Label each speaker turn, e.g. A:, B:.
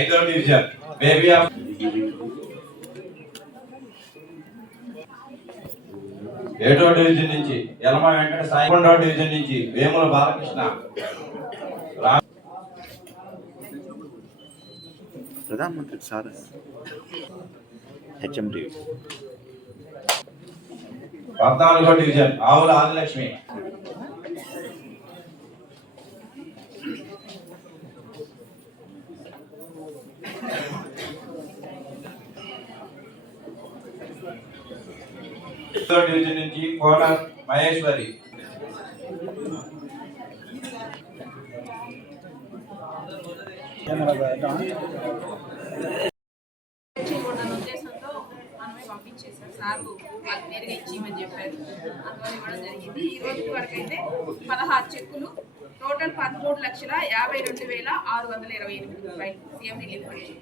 A: ఐదో division. Baby of ఏడో division నుంచి యలమ వెంకట సాయి రెండో డివిజన్ నుంచి వేముల బాలకృష్ణ.
B: ప్రధానమంత్రి సార్. హెచ్ఎం డివిజన్
A: పద్నాలుగో డివిజన్ ఆవుల ఆదిలక్ష్మి. డివిజన్ నుంచి కోన మహేశ్వరి.
C: ఇవ్వడం ఉద్దేశంతో మనమే పంపించేసాం సార్ మాకు నేరుగా ఇచ్చేయమని చెప్పారు. అందువల్ల ఇవ్వడం జరిగింది. ఈ రోజు వరకు అయితే పదహారు చెక్కులు టోటల్ పదమూడు లక్షల యాభై రెండు వేల ఆరు వందల ఇరవై ఎనిమిది రూపాయలు సీఎం రిలీఫ్ ఫండ్